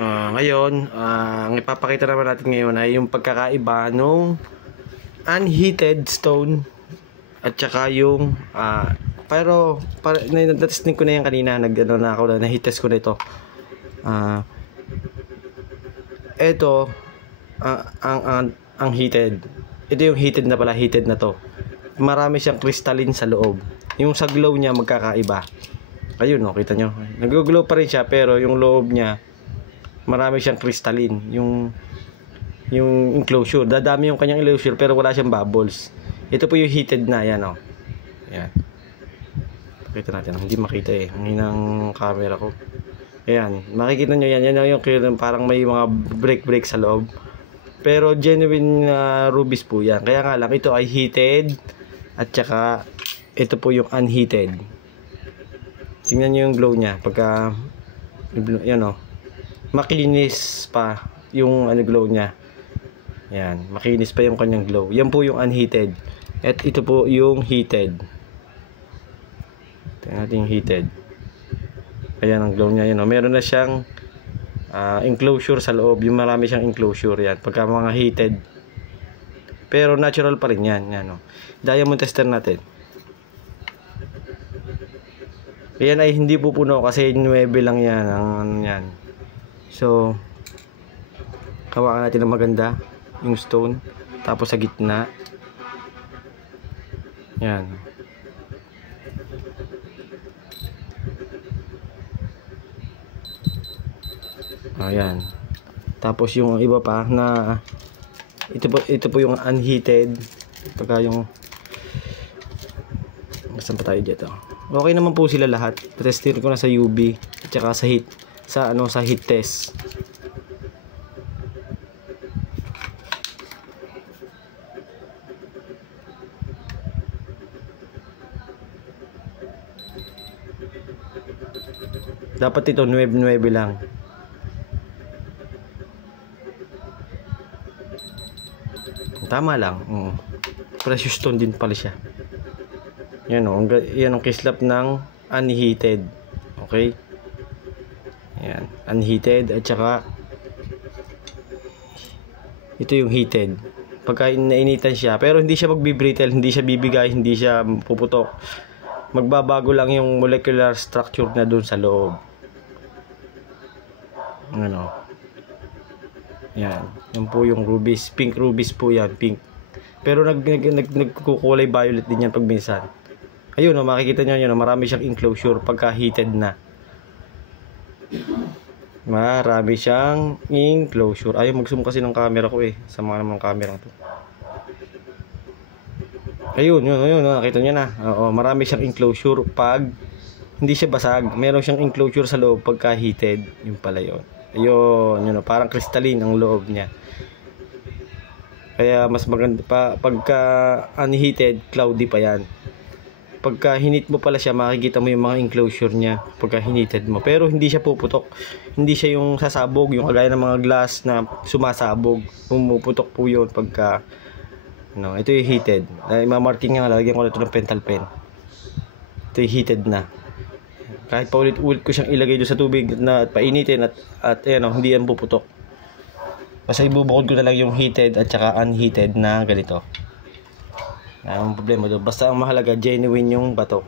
Ang ipapakita naman natin ngayon ay yung pagkakaiba nung unheated stone at saka yung pero na-testing ko na yan kanina, na-heat test ko na ito. Ito ang heated. Ito yung heated na pala, heated na to. Marami siyang crystalline sa loob. Yung sa glow niya magkakaiba. Ayun, no, kita nyo. Nag-glow pa rin siya pero yung loob niya marami siyang crystalline. Yung enclosure. Dadami yung kanyang enclosure pero wala siyang bubbles. Ito po yung heated na, yan o. Ayan. Pakita natin. Hindi makita eh. Ang hinang camera ko. Ayan. Makikita nyo yan. Yan yung parang may mga break sa loob. Pero genuine rubies po yan. Kaya nga lang, ito ay heated. At saka, ito po yung unheated. Tingnan nyo yung glow niya. Pagka, yan o. Makinis pa yung glow niya. Yan, makinis pa yung kanyang glow. Yan po yung unheated. At ito po yung heated. Tingnan natin yung heated. Ayan ang glow niya. Yan, o. Meron na siyang enclosure sa loob. Yung marami siyang enclosure yan. Pagka mga heated. Pero natural pa rin yan. Yan, o. Diamond tester natin. Yan ay hindi po puno kasi 9 lang yan. Yan. So, kawakan natin ng maganda yung stone. Tapos sa gitna. Yan. Ayan. Tapos yung iba pa na ito po yung unheated. Pagka yung saan pa tayo dito? Okay naman po sila lahat. Testin ko na sa UV at saka sa heat. Sa heat test. Dapat ito 9 lang. Tama lang. Precious stone din pala siya. Yan o. Yan ang kislap ng unheated. Okay? Yan. Unheated at saka ito yung heated. Pagka nainitan siya, pero hindi siya magbibrittle, hindi siya bibigay, hindi siya puputok. Magbabago lang yung molecular structure na dun sa loob. Ano? Yan. Yan po yung rubies. Pink rubies po yan. Pink. Pero nagkukulay violet din yan pag minsan. Ayun o, makikita nyo yun. Marami siyang enclosure pagka heated na. Marami siyang enclosure. Ayaw mag-zoom kasi ng camera ko eh. Sama naman ng camera to. Ayun, yun. Nakita nyo na. Oo, marami siyang enclosure pag hindi siya basag. Meron siyang enclosure sa loob pagka heated. Yung pala yun. Ayun, yun o. Parang crystalline ang loob niya. Kaya mas maganda pa pagka unheated, cloudy pa yan. Pagka hinit mo pala siya, makikita mo yung mga enclosure niya pagka hinited mo. Pero hindi siya puputok. Hindi siya yung sasabog, yung kagaya ng mga glass na sumasabog. Pumuputok po yun pagka ito yung heated. Dahil mamarking nga, lalagyan ko na ito ng pentel pen. Ito yung heated na. Kahit pa ulit-ulit ko siyang ilagay doon sa tubig na painitin at hindi yan puputok. Basta ibubukod ko na lang yung heated at saka unheated na ganito. Ang problema doon. Basta ang mahalaga, genuine yung bato.